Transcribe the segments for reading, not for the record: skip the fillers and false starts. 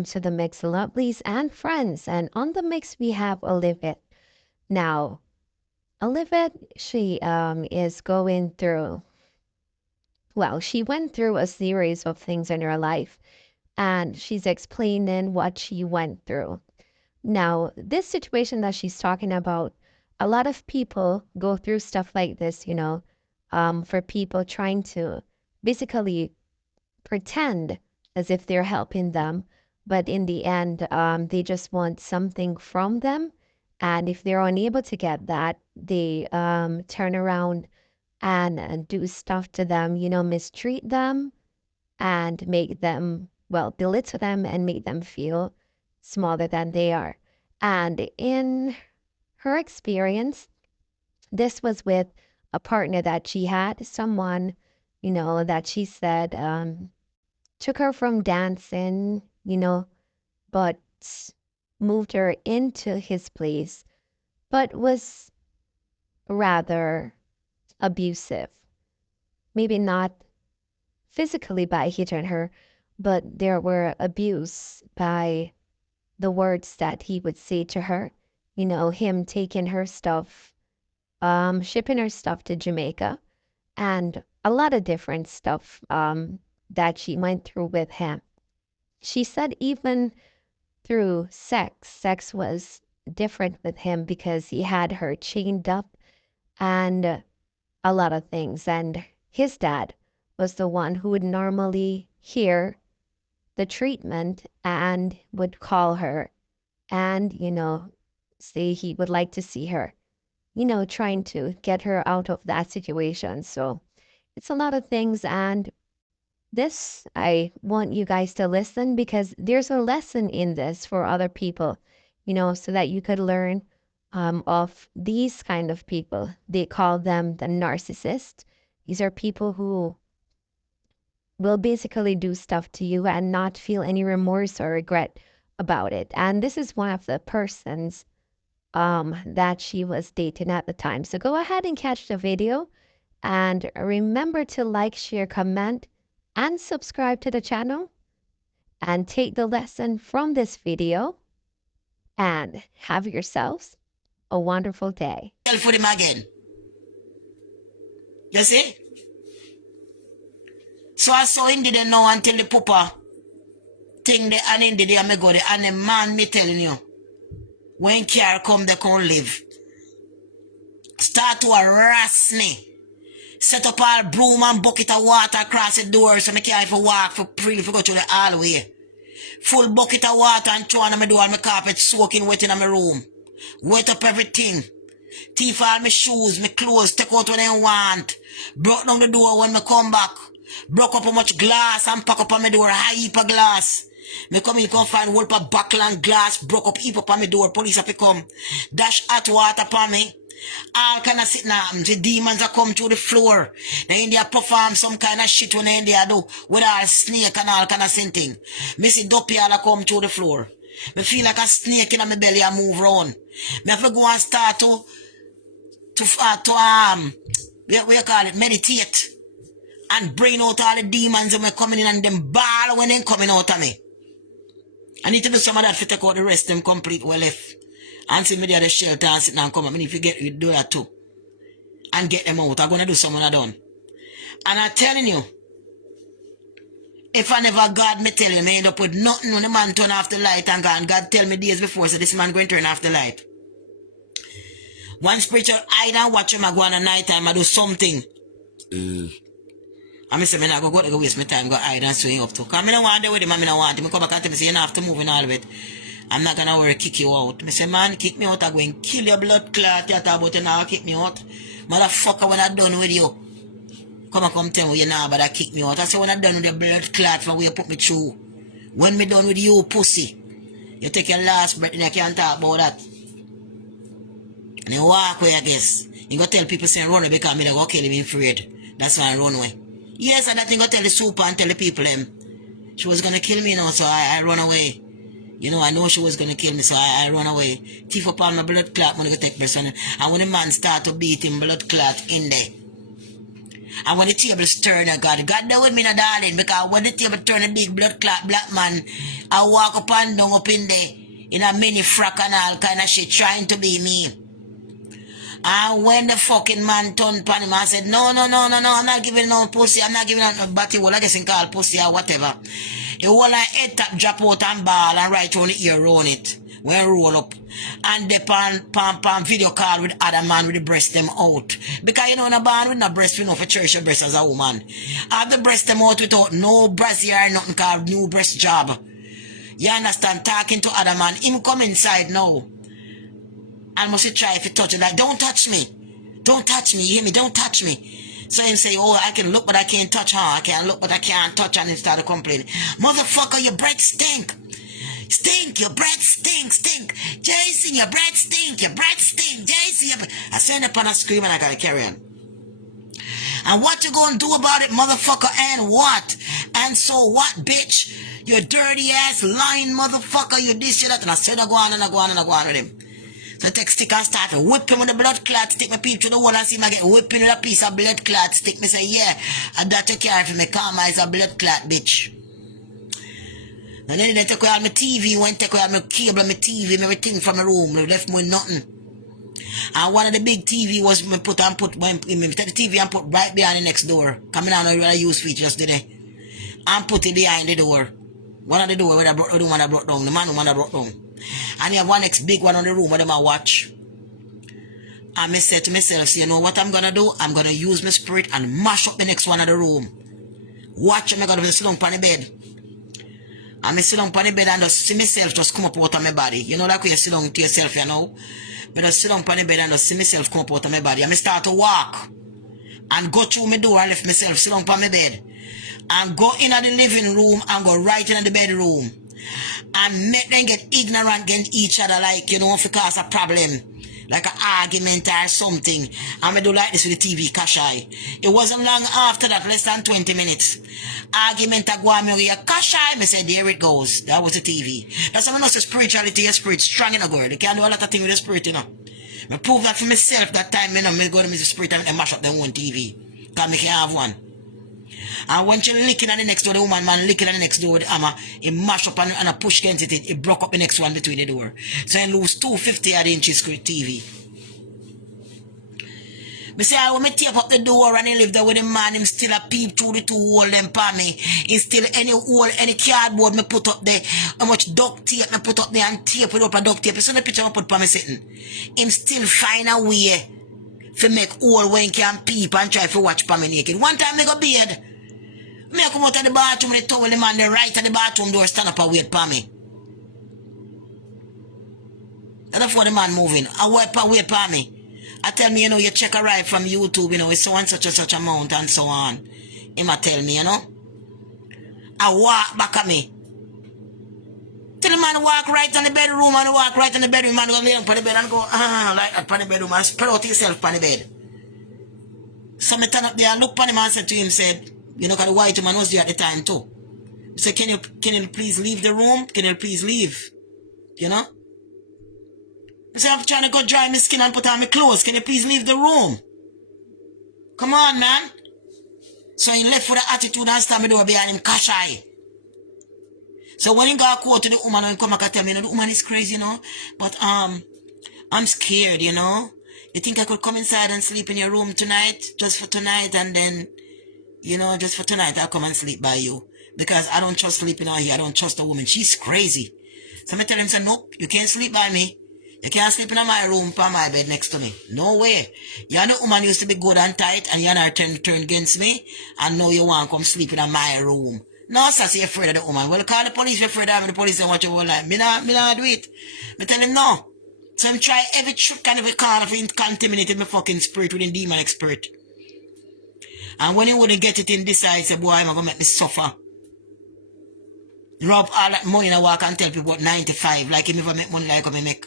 welcome to the Mix Lovelies and friends. And on the mix, we have Olivet. Now, Olivet, she is going through, well, she went through a series of things in her life, and she's explaining what she went through. Now, this situation that she's talking about, a lot of people go through stuff like this, for people trying to basically pretend as if they're helping them, but in the end, they just want something from them. And if they're unable to get that, they turn around and do stuff to them, mistreat them and make them, well, belittle them and make them feel smaller than they are. And in her experience, this was with a partner that she had, someone, that she said took her from dancing, but moved her into his place, but was rather abusive. Maybe not physically by hitting her, but there were abuse by the words that he would say to her. Him taking her stuff, shipping her stuff to Jamaica, and a lot of different stuff that she went through with him. She said even through sex was different with him because he had her chained up and a lot of things. And his dad was the one who would normally hear the treatment and would call her and, say he would like to see her, trying to get her out of that situation. So it's a lot of things. And this, I want you guys to listen because there's a lesson in this for other people, so that you could learn of these kind of people. They call them the narcissist. These are people who will basically do stuff to you and not feel any remorse or regret about it. And this is one of the persons that she was dating at the time. So go ahead and catch the video and remember to like, share, comment, and subscribe to the channel and take the lesson from this video and have yourselves a wonderful day. For him again. You see? So I saw him didn't know until the papa thing the and in the day me go there and the man me telling you when care come they can't live. Start to harass me. Set up all broom and bucket of water across the door so I can't even walk for free for go through the hallway. Full bucket of water and throw on my door and my carpet soaking wet in my room. Wet up everything. Thief all my shoes, my clothes, take out what they want. Broke down the door when me come back. Broke up how much glass and pack up on my door, high heap of glass. Me come in, come find whole of buckle and glass, broke up heap up on my door, police have to come. Dash hot water upon me. All kind of sitting happens. The demons are come through the floor. They in there perform some kind of shit when they in there do with all snake and all kind of thing. Me see dopey all come through the floor. Me feel like a snake in my belly and move round. Me have to go and start to what you call it, meditate. And bring out all the demons that are coming in and them ball when they coming out of me. I need to do some of that to take out the rest of them complete well if. And see me there at the shelter and sit down and come up. I need to do that too. And get them out. I'm going to do some of that done. And I'm telling you, if I never God me tell me end up with nothing when the man turn off the light and gone. God tell me days before, so this man going to turn off the light. One spiritual I don't watch him I go on a night time, I do something. I say, I'm not going to waste my time, go hide and swing up to. Because I don't want to with him, I don't want him. I come back and tell me, say, you don't have to move in all of it. I'm not going to worry, kick you out. I say, man, kick me out, I'm going to kill your blood clot. You talk about you now, kick me out. Motherfucker, when I'm done with you, come tell me you now, but I kick me out. I say, when I'm done with the blood clot from where you put me through. When me done with you, pussy, you take your last breath and you can't talk about that. And you walk away, I guess. You go tell people saying run away because me they go kill him in afraid. That's why I run away. Yes, and that thing go tell the super and tell the people them. She was gonna kill me now, so I run away. I know she was gonna kill me, so I run away. Thief up on my blood clot when I go take person. And when the man start to beat him, blood clot in there. And when the tables turn, God there with me, no darling, because when the table turn, a big blood clot black man, I walk up and down up in there, in a mini frack and all kind of shit, trying to be me. And when the fucking man turned upon him, I said, no, I'm not giving no pussy, I'm not giving out no body, well, I guess in call pussy or whatever. The whole head tap drop out and ball and right on the ear round it. When roll up. And they pan video call with other man with the breast them out. Because you know in a band with no breast, you know for cherish your breast as a woman. Have the breast them out without no brassiere or nothing called new breast job. You understand? Talking to other man. Him come inside now. And must try if he touch it like, don't touch me. Don't touch me, you hear me? Don't touch me. So him say, oh, I can look but I can't touch, huh? I can look but I can't touch, and he started complaining. Motherfucker, your breath stink. Stink, your breath stink. Jason, your breath stink, Jason, your breath. I stand up and I scream and I gotta carry on. And what you gonna do about it, motherfucker, and what? And so what, bitch? You dirty ass lying motherfucker, you this, you that. And I said I go on with him. So I take stick and start whipping with the blood clot stick. Me peep through the wall and see me get whipping with a piece of blood clot stick. Me say, yeah, I got to care for me. Karma is a blood clot, bitch. And then they take away all my TV, went take away all my cable, my TV, everything from my room. They left me with nothing. And one of the big TV was me take the TV and put right behind the next door. Coming down I use feature yesterday. And put it behind the door. One of the door where I brought the one I brought down, the man who I brought down. And you have one next big one on the room where them I watch. And I said to myself, so you know what I'm gonna do? I'm gonna use my spirit and mash up the next one of the room. Watch me gonna sit down on the bed. And I sit down on the bed and just see myself just come up out of my body. You know like when you sit down to yourself, you know? But just sit down on the bed and just see myself come up out of my body. And I start to walk. And go through my door and left myself sit down on my bed. And go in the living room and go right in the bedroom. And make them get ignorant against each other, like, you know, if it cause a problem, like an argument or something. And I do like this with the TV, Kashai. It wasn't long after that, less than 20 minutes. Argument a go on me with Kashai. I said, there it goes. That was the TV. That's how I know spirituality, your spirit strong in a girl. They can do a lot of things with the spirit, you know. I prove that for myself that time, you know, I go to the spirit and mash up them one TV. Because I can't have one. And when she licking at the next door, the woman man licking at the next door with the hammer, he mash up and a push against it, he broke up the next one between the door. So he lose 250 of the inches TV. I say, when I tape up the door and he live there with the man, him still a peep through the two hole them pa me. He still any hole, any cardboard me put up there, how much duct tape me put up there and tape it up a duct tape. You see the picture I put pa me sitting? Him still find a way to make hole when he can peep and try to watch pa me naked. One time I go bed. Me come out of the bathroom and the towel, the man the right at the bathroom door stand up and wait for me. That's for the man moving. I wait for me. I tell me, you know, you check a ride from YouTube, you know, it's so and such amount and so on. He might tell me, you know. I walk back at me. Tell the man walk right in the bedroom and walk right in the bedroom and go lay on the bed and go, like that on the bedroom and spread out yourself on the bed. So I turn up there and look on him and said to him, said, you know, because the white man was there at the time too. I said, can you please leave the room? Can you please leave? You know? I said, I'm trying to go dry my skin and put on my clothes. Can you please leave the room? Come on, man. So he left with the attitude and stand me door behind him, Kashai. So when he got caught to the woman and come back and tell me, you know, the woman is crazy, you know, but I'm scared, you know. You think I could come inside and sleep in your room tonight, just for tonight, and then, you know, just for tonight I'll come and sleep by you. Because I don't trust sleeping out here. I don't trust a woman. She's crazy. So I tell him, say, nope, you can't sleep by me. You can't sleep in my room by my bed next to me. No way. You know, woman used to be good and tight and you're not turn against me. And now you want to come sleep in my room. No, sir, you're afraid of the woman. Well, call the police, you're afraid of me. The police don't want you all like. Me not do it. I tell him no. So I'm trying every trick kind of a call of contaminated my fucking spirit with a demonic spirit. And when he wouldn't get it in this side, say, boy, I'm going to make me suffer. Rob all that money in a walk and tell people about 95, like him never make money like I make.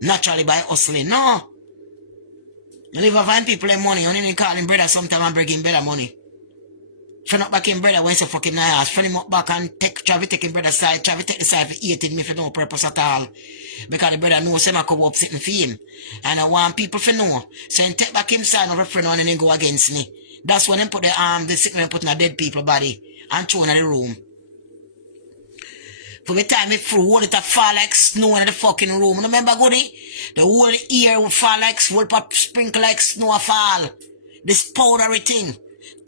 Naturally by hustling. No. You never find people in money. You only call him brother sometime and bring him better money. Friend up back him brother when so fucking nice. Friend him up back and try to take him brother's side. Try to take the side for eating me for no purpose at all. Because the brother knows him I come up sitting for him. And I want people to know. So he take back him side of a friend and then go against me. That's when they put the sickness put in a dead people body and throw in the room. For the time it through, all it fall like snow in the fucking room. Remember, goody? The whole ear will fall like, will pop sprinkle like snow fall. This powdery thing.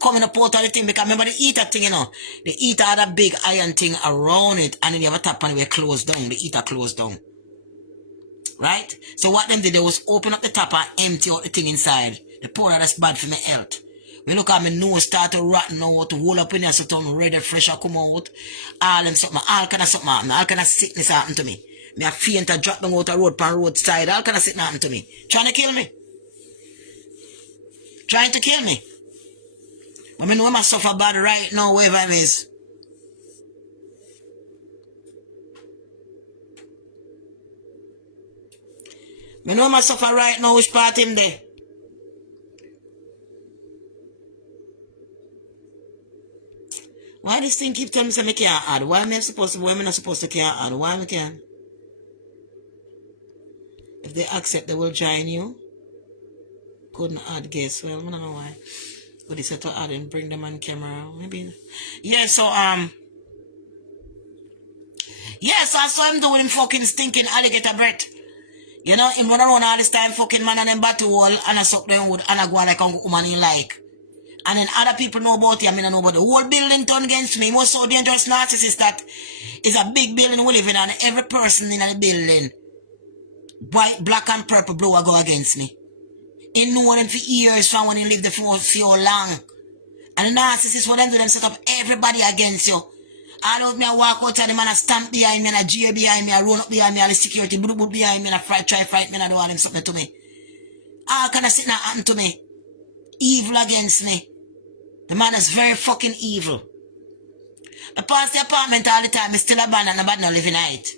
Coming up out of the thing, because remember the heater thing, you know? The heater had a big iron thing around it, and then you have a tap and it closed down. The heater closed down. Right? So what them did, they was open up the top and empty out the thing inside. The powder that's bad for my health. When look at my nose start to rotten out, to roll up in there, so turn ready, fresh, come out. All them something, all kind of something happen. All kind of sickness happen to me. Me a faint and drop them out the road, pan roadside. All kind of sickness happen to me. Trying to kill me. Trying to kill me. But I know I suffer bad right now, wherever I is. I know I suffer right now, which part him there. Why this thing keep telling me I can't add? Why am I supposed to, why am I not supposed to can't add? Why am I can? If they accept, they will join you. Couldn't add guests. Well, I don't know why. But they said to add and bring them on camera. Maybe. Yeah, so, yes, I saw him doing him fucking stinking alligator breath. You know, him run around all this time fucking man and them battle wall and I suck them wood and I go like a woman he like. And then other people know about him, I mean I know about the whole building turned against me. He was so dangerous narcissist that it's a big building we live in and every person in the building, white, black and purple blue will go against me. He know them for years from when he lived there for so long. And the narcissist, what them do, them set up everybody against you. All of me, I walk out and the man a stamp behind me and a jeer behind me, a run up behind me, and the security behind me and a try fight me and do all them something to me. All kind of sitting that happen to me. Evil against me. The man is very fucking evil. I pass the apartment all the time, I still abandoned, nobody not living it.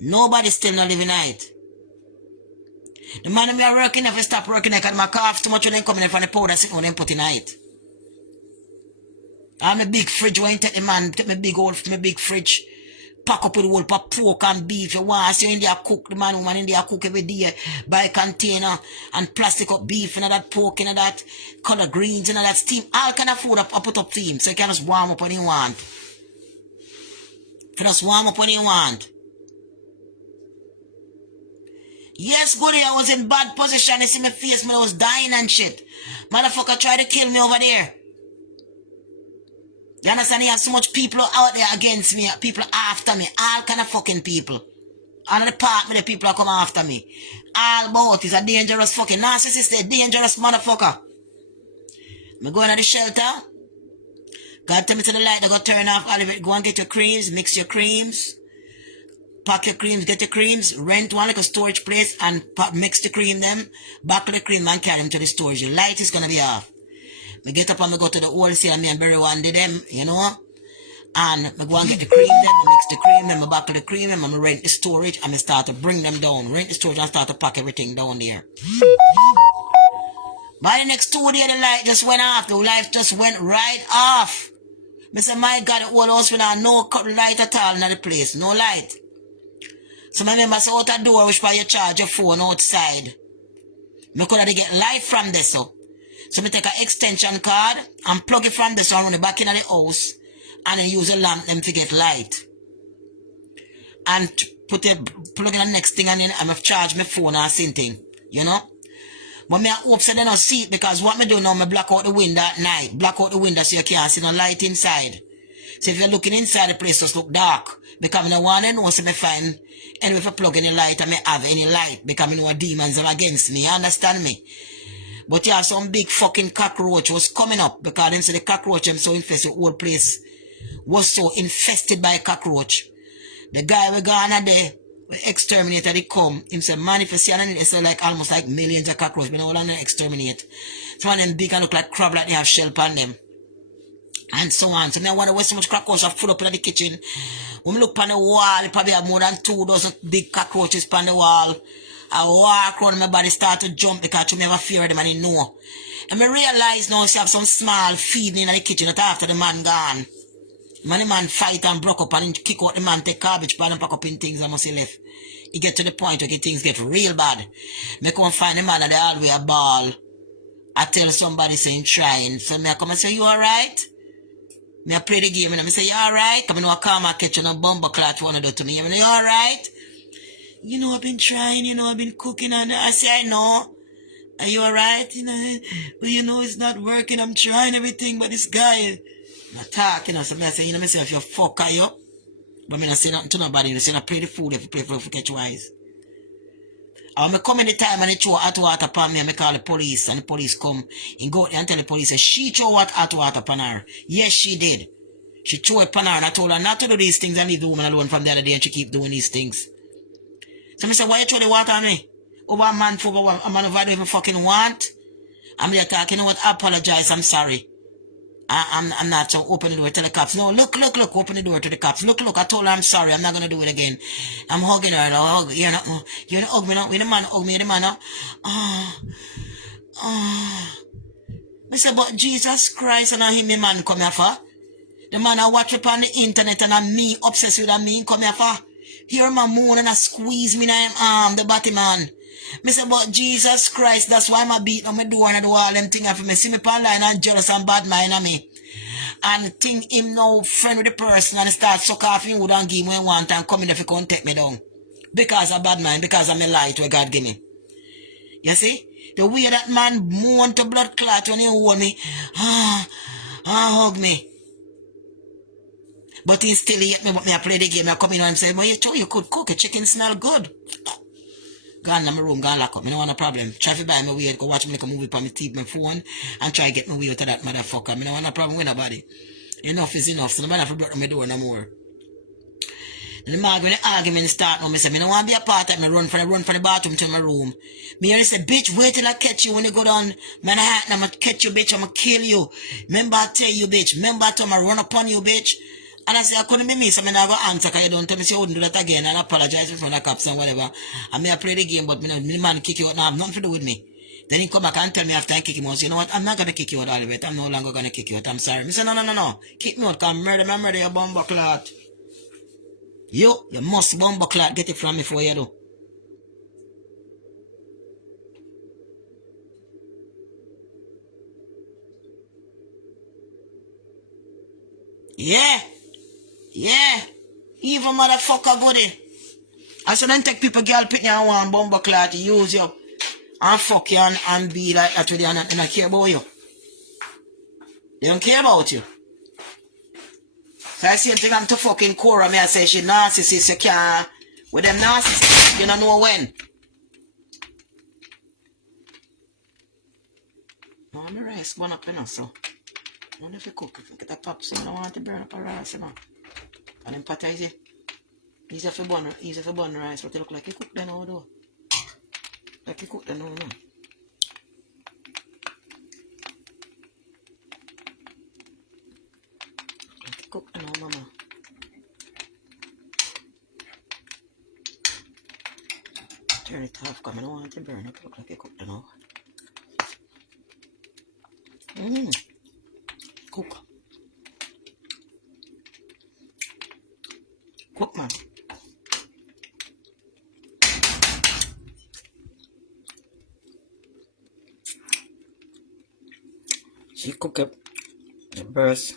Nobody still not living it. The man me are working, if I stop working, I cut my calf too much when they coming in from the powder, sitting when they put in it. I'm a big fridge when you take the man, take my big fridge, pack up with the whole pork and beef. You want to see in there cook, the man woman in there cook every day, buy container and plastic up beef and that pork and that color greens and that steam, all kind of food I put up for him so you can just warm up when you want. You just warm up when you want. Yes, goody, I was in bad position. You see my face, man, I was dying and shit. Motherfucker tried to kill me over there. You understand? You have so much people out there against me, people after me, all kind of fucking people. All the department, the people are coming after me. All about is a dangerous fucking narcissist, a dangerous motherfucker. Me going to the shelter. God tell me to the light, they go turn off Olivet. Go and get your creams, mix your creams. Pack your creams, get your creams, rent one like a storage place and mix the cream them, back the cream and carry them to the storage. The light is gonna be off. Me get up and me go to the wholesale and me and bury one of them, you know. And me go and get the cream them, me mix the cream them, me back the cream them, and me rent the storage and me start to bring them down. Rent the storage and start to pack everything down there. By the next 2 days the light just went off. The light just went right off. Me say, my God, the whole house without no light at all in the place. No light. So my members say out the door which by you charge your phone outside. Me could have get light from this so. So me take an extension card and plug it from this around the back in the house and then use a lamp them to get light. And plug in the next thing and then I'm charge my phone or something. You know? But me I hope so they don't see it because what me do now, me block out the window at night. Block out the window so you can't see no light inside. So if you're looking inside the place just look dark. Because I don't want to know so me find anyway if I plug any light I may have any light because I know demons are against me. You understand me? But yeah, some big fucking cockroach was coming up because them say the cockroach them so infested, the whole place was so infested by cockroach. The guy we gone there, the exterminator they come, him say manifestation and it's like almost like millions of cockroaches, but all on the exterminate. Some of them big and look like crab like they have shell on them. And so on. So I wonder why so much cockroaches are full up in the kitchen. When we look on the wall, it probably have more than 2 dozen big cockroaches on the wall. I walk around my body start to jump because I have fear of them and they know. And I realize now she have some small feeding in the kitchen that after the man gone. When the man fight and broke up and kick out the man, take garbage pan and pack up in things and must say left. He get to the point where things get real bad. Me come find the man that they always a ball. I tell somebody saying trying. So me I come and say, you alright? Me I play the game and I say, you alright? Come on, come and catch on a bomber clot one of do to me. You alright? You know, I've been trying, you know, I've been cooking and I say, I know. Are you alright? You know, but you know, it's not working. I'm trying everything, but this guy, not talking. You know, so I say, you know, me say, if you fuck are you? But me not say nothing to nobody. You say, I play the fool if you play for catch wise. I me come in the time and they throw hot water upon me and me call the police and the police come and go and tell the police that she throw hot water upon her. Yes, she did. She threw it upon her and I told her not to do these things and leave the woman alone from the other day and she keep doing these things. So I said, why you throw the water on me? Over a man for a man over I don't even fucking want. I'm there talking, you know what, I apologize, I'm sorry. I'm not so open the door to the cops. No, look, open the door to the cops. Look, I told her I'm sorry, I'm not gonna do it again. I'm hugging her, hug, you're not hug me now, when the man hug me, the man now. I said, but Jesus Christ, and I hear me man come here for. The man I watch up on the internet and I'm me obsessed with me come here for. Hear my moon and I squeeze me in my arm, the body man. Me say, but Jesus Christ, that's why I beat on my door and do all them things for me. See me pan line and jealous and bad mind on me. And think him now friend with the person and start suck off him would and give me one time come in if he can't take me down. Because of bad mind, because of my light where God give me. You see? The way that man moan to blood clot when he hold me, hug me. But he still hate me, but me I play the game. I come in and say, well, you could cook, a chicken smell good. Go in my room, go and lock up. I don't want a problem. Try to buy me weird, go watch me like a movie on my TV, my phone, and try to get me way out of that motherfucker. I don't want a problem with nobody. Enough is enough, so the man have to block my door no more. And the man when the argument start now, I say, I don't want to be a part of me run for the bathroom to my room. Me here say, bitch, wait till I catch you when you go down Manhattan, I'm going to catch you, bitch, I'm going to kill you. Remember I tell you, bitch, remember I tell me run upon you, bitch. And I say, I couldn't be me, so I'm not going to answer because you don't tell me, so you wouldn't do that again, and I apologize in front of the cops and whatever. I may play the game, but me man kick you out now, have nothing to do with me. Then he come back and tell me after I kick him out, you know what, I'm not going to kick you out, Olivet, I'm no longer going to kick you out, I'm sorry. I say, no, kick me out, because murder your bumbo clot. You must bumbo clot, get it from me before you do. Yeah. Even motherfucker goody. I said, don't take people girl pick you and one bumbo clot to use you. And fuck you and be like that with you and I care about you. They don't care about you. So I see thing I'm to fucking Cora, me I say she narcissist, you can't. With them narcissists, you don't know when. No, I'm rice going up, you know, so. I wonder if you cook, if you get a pop, so I don't want to burn up a rice, you know. And then pot is it. Easy for bun rice, but it look like you cook them now, though. Like you cook them now, no. Like you cook them now, mama. Turn it off, come I don't want to burn it, look like you cook them now. Cook. Cook, man. She cook up the breast.